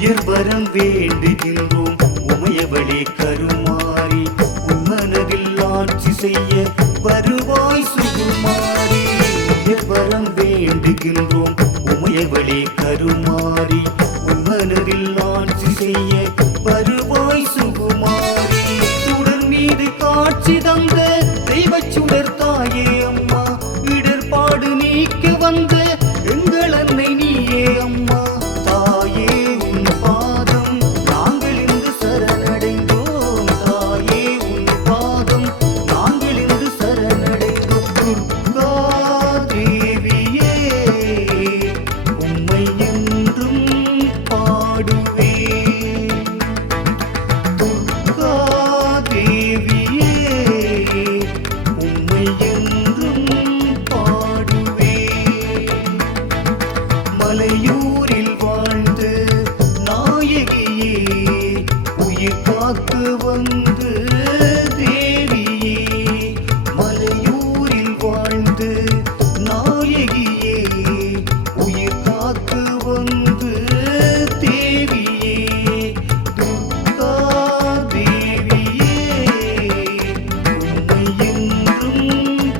உயர்வரம் வேண்டுகின்றோம் உமையவளே கருமாறி உன்மனதில் ஆட்சி செய்ய வருவாய் சுகுமாரி. உயர்வரம் வேண்டுகின்றோம் உமையவளே கருமாறி உன்மனதில் ஆட்சி செய்ய வருவாய் சுகுமாரி. சுடர் மீது காட்சி தந்த தெய்வச் சுடர் தாயே அம்மா, இடர்பாடு நீக்க வந்த எங்கள் அன்னை நீயே அம்மா. தாயே உன் பாதம் நாங்கள் இன்று சரணடைந்தோம், தாயே உன் பாதம் நாங்கள் இன்று சரணடைந்தோம். துர்கா தேவியே உம்மை என்றும் பாடுவேன். துர்கா தேவியே உம்மை என்றும் பாடுவேன். மலையூரில் வாழ்ந்து நாயகியே உயிர் காக்க வந்து தேவியே. மலையூரில் வாழ்ந்து நாயகியே உயிர் காக்க வந்து தேவியே. துர்கா தேவியே உம்மை என்றும்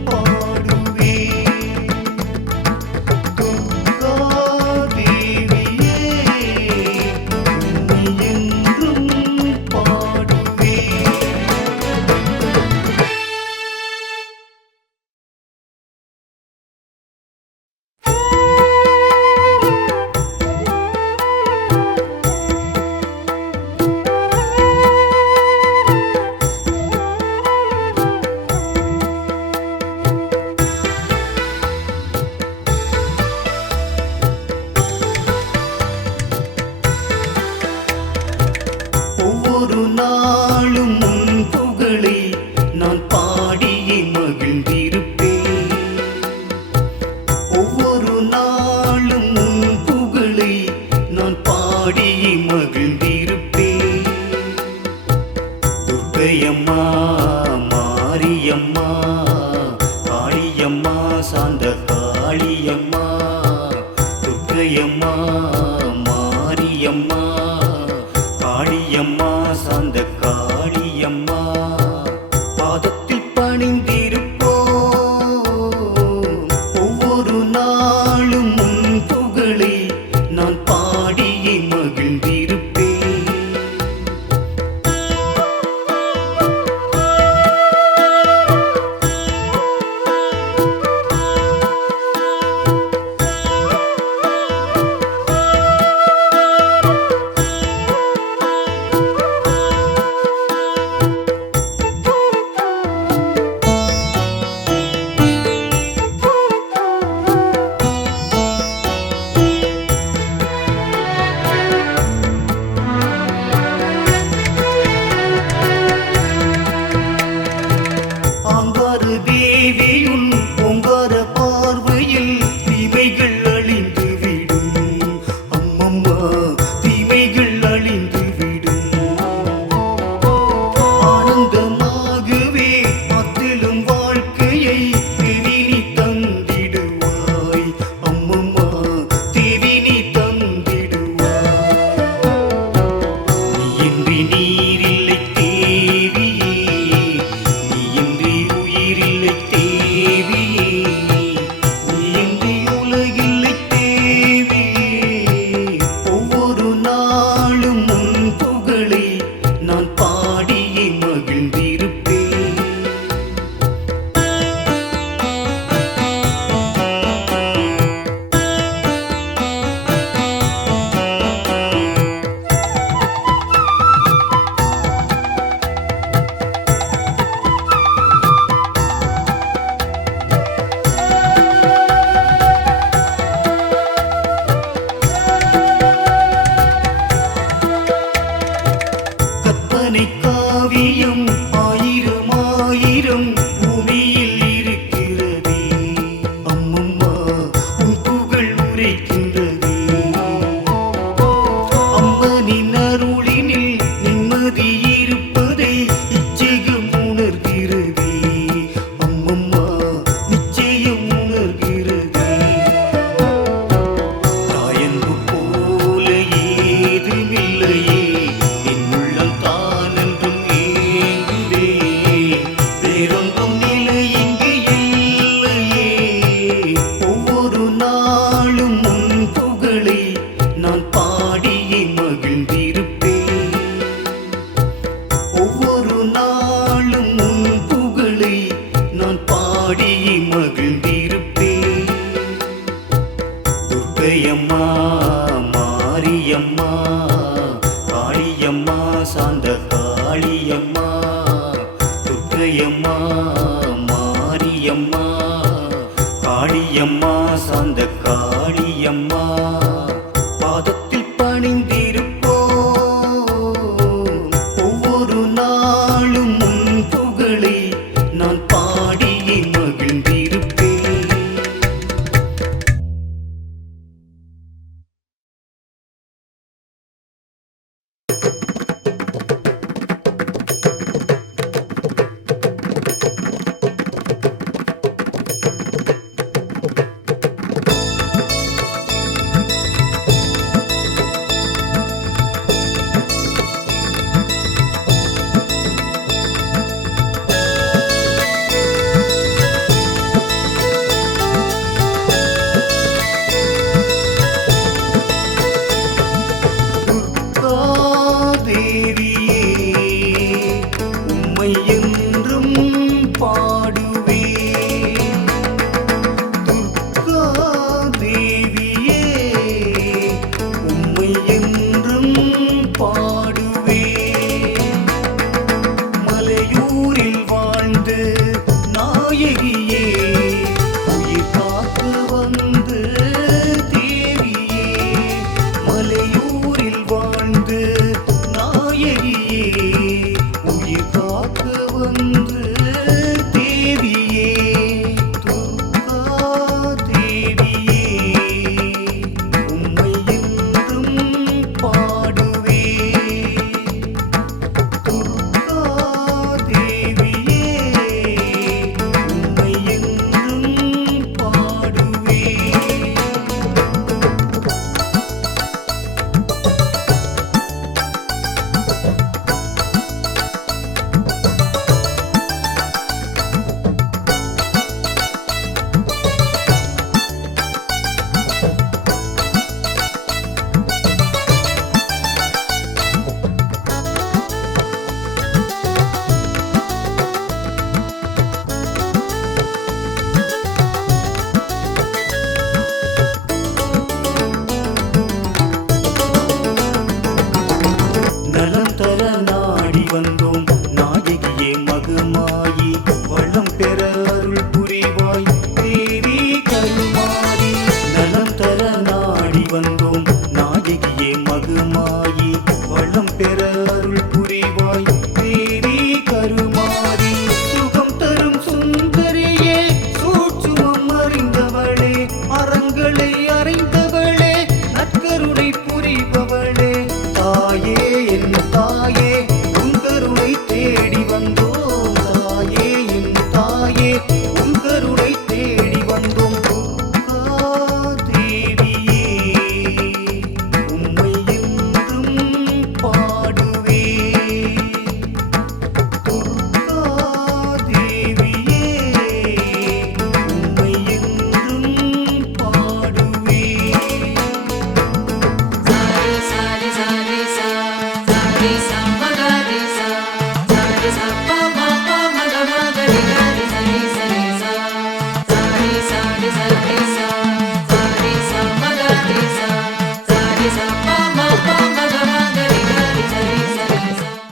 பாடுவேன். துர்கா தேவியே உம்மை என்றும் பாடுவேன். ஒவ்வொரு நாளும் உன் புகழை நான் பாடியே மகிழ்ந்திருப்பேன். ஒவ்வொரு நாளும் உன் புகழை நான் பாடியே மகிழ்ந்திருப்பேன். துர்க்கையம்மா மாரியம்மா காளியம்மா சாந்த காளியம்மா. துர்க்கையம்மா மாரியம்மா காளியம்மா சாந்த காளியம்மா. பாதத்தில் பணிந்திருப்போம் ஒவ்வொரு நாளும் உன் புகழை நான் பாடியே மகிழ்ந்திருப்பேன். காளியம்மா காளியம்மா சாந்த காளியம்மா துர்க்கையம்மா மாரியம்மா காளியம்மா சாந்த காளியம்மா பாதத்தில் பணிந்திருப்போம் ஒவ்வொரு நாளும் உன் புகழை நான் பாடியே மகிழ்ந்திருப்பேன். மகுமாரி